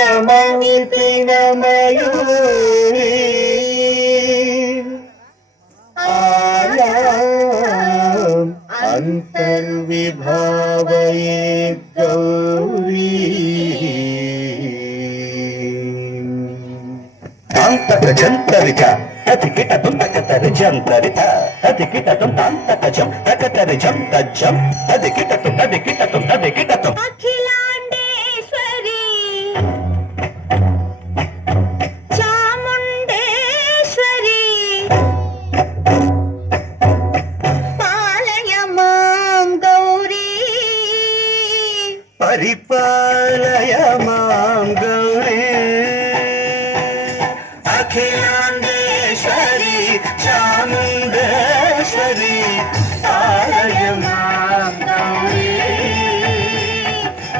आगमनितिन मयूरी आयाम् अन्तर्विभावये गौरी तान्तक जन्तरित ततिकिटतुं तकतर जन्तरित ततिकिटतुं तान्तक जं तकतर जं तज्जं ततिकिटतुं ततिकिटतुं ततिकिटतुं अखिलांडेश्वरी चामुंडेश्वरी पालय मां गौरी परिपालय मां गौरी अखिलांडेश्वरी चामुंडेश्वरी पालय मां गौरी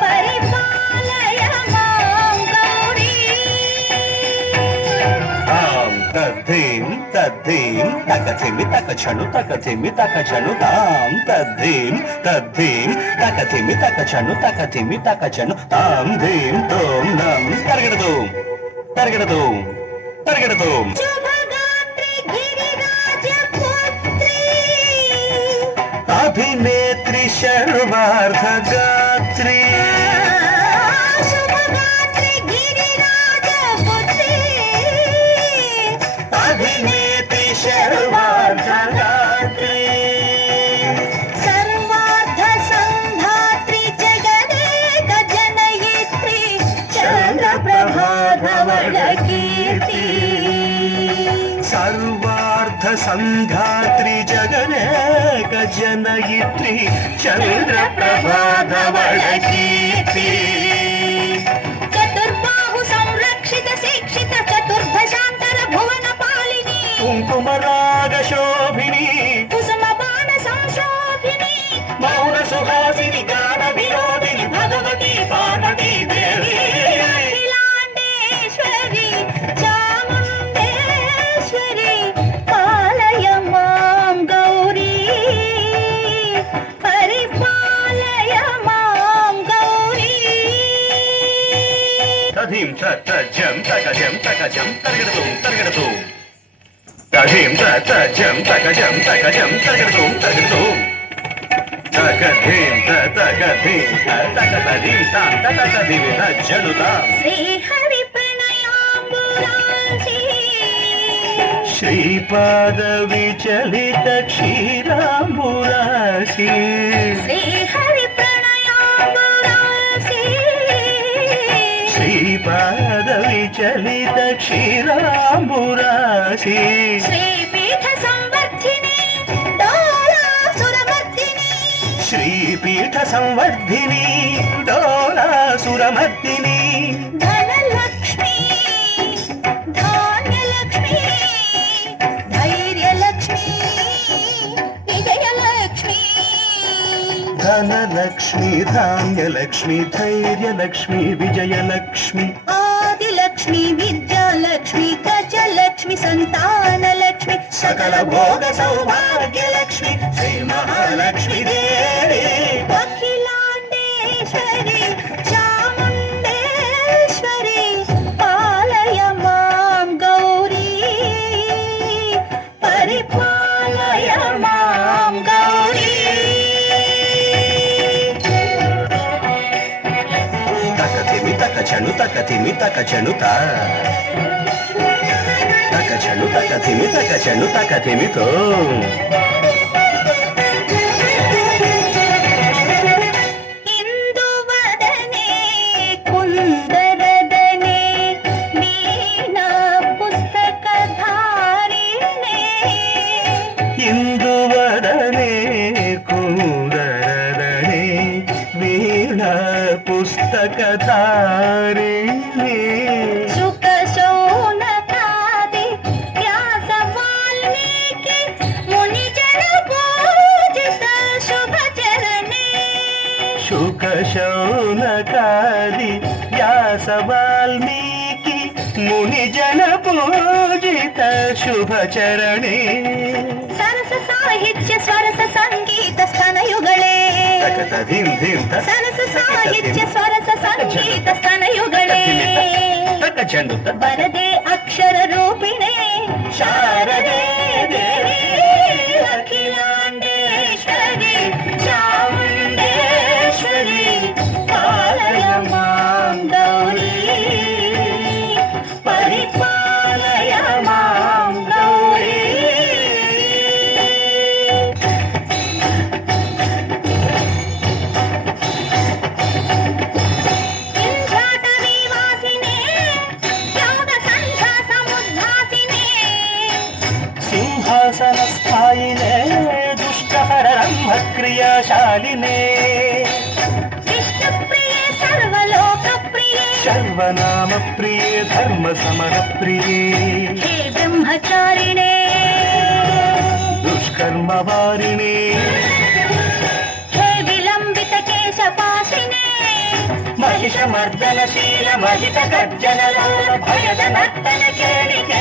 परिपालय मां गौरी तां तद्धीं तद्धीं तकथिमि तकछनु तकथिमि तकछनु तां तद्धीं तद्धीं तकथिमि तकछनु तकथिमि तकछनु तां धीं तों नं तरगडदूं तरगडदूं तरगडदूं शुभगात्री गिरिराजपुत्री अभिनेत्री सर्वार्थगात्री शुभगात्री गिरिराजपुत्री अभिनेत्री सर्वार्थगात्री सर्वार्थ संधात्री जगदेक जनयित्री चन्द्रप्रभा धवल कीर्ति सर्वार्थ संधात्री जगदेक जनयित्री चन्द्रप्रभा धवल कीर्ति चतुर्बाहु संरक्षित शिक्षित चतुर्भशांतर भुवन पालिनी कुङ्कुमराग शोभिनी कुसुम बाण संशोभिनी मौन सुहासिनी गान विनोदिनी भगवती पार्वती देवी अखिलांडेश्वरी चामुंडेश्वरी पालय मां गौरी परिपालय मां गौरी तधीं तज्जं तकजं तकजं तरगडदूं तरगडदूं तधीं तज्जं तकजं तकजं तरगडदूं तरगडदूं तकधीं तकधीं तकतधीं तां तकतधीं तज्जनुतां श्री हरि प्रणयाम्बुरासी श्रीपाद विचलित क्षीराम्बुरासी श्री हरि प्रणयाम्बुरासी श्रीपाद विचलित क्षीराम्बुरासी श्रीपीठ संवर्धिनी डोलासुरमर्दिनी श्रीपीठ संवर्धिनी डोलासुरमर्दिनी धनलक्ष्मी धान्यलक्ष्मी धैर्यलक्ष्मी विजयलक्ष्मी धनलक्ष्मी धान्यलक्ष्मी धैर्यलक्ष्मी विजयलक्ष्मी आदिलक्ष्मी विद्यालक्ष्मी गजलक्ष्मी संतानलक्ष्मी सकल भोग सौभाग्यलक्ष्मी श्री महालक्ष्मी देवी अखिलांडेश्वरी चामुंडेश्वरी पालय मां गौरी परिपालय मां गौरी तकथिमि तकछनु तकथिमि तकछनु ता तकछनु तकथिमि तकछनु तकथिमि तो इंदुवदने कुंदरदने वीणा पुस्तकधारिणे इंदुवदने कुंदरदने वीणा पुस्तकधारिणी शुक शौनकादि व्यास वाल्मीकि मुनिजन पूजित शुभ चरणे शुक शौनकादि व्यास वाल्मीकि मुनिजन पूजित शुभ चरणे सरस साहित्य स्वरस संगीत स्तनयुगळे ತಕತ ಧಿಂ ಧಿಂ ತ ಸರಸ ಸಾಹಿತ್ಯ ಸ್ವರಸ ಸಂಗೀತ ಸ್ತನಯುಗಳೇ ತಕ ಚೆಂಡು ತ ಬರದೆ ಅಕ್ಷರ ರೂಪಿಣೆ ಶಾರದೆ ದೇವಿ ಅಖಿಲಾಂಡೇಶ್ವರಿ ಚಾಮುಂಡೇಶ್ವರಿ ಪಾಲಯ ಮಾಂ ಗೌರಿ ಪರಿಪಾಲಯ ಮಾಂ ಗೌರಿ ಸಿಂಹಾಸನ ಸ್ಥಾಯಿನೇ ದುಷ್ಟಹರ ಬ್ರಹ್ಮ ಕ್ರಿಯಾಶಾಲಿನೇ ವಿಷ್ಣುಪ್ರಿಯೆ ಸರ್ವಲೋಕಪ್ರಿಯೆ ಸರ್ವನಾಮ ಪ್ರಿಯೇ ಧರ್ಮ ಸಮರ ಪ್ರಿಯೇ ಹೇ ಬ್ರಹ್ಮಚಾರಿಣೇ ದುಷ್ಕರ್ಮ ವಾರಿಣೇ ಹೇ ವಿಲಂಬಿತ ಕೇಶಪಾಸಿನೇ ಮಹಿಷ ಮರ್ದನಶೀಲ ಮಹಿತ ಗರ್ಜನ ಲೋಲ ಭಯದ ನರ್ತನ ಕೇಳಿಕೆ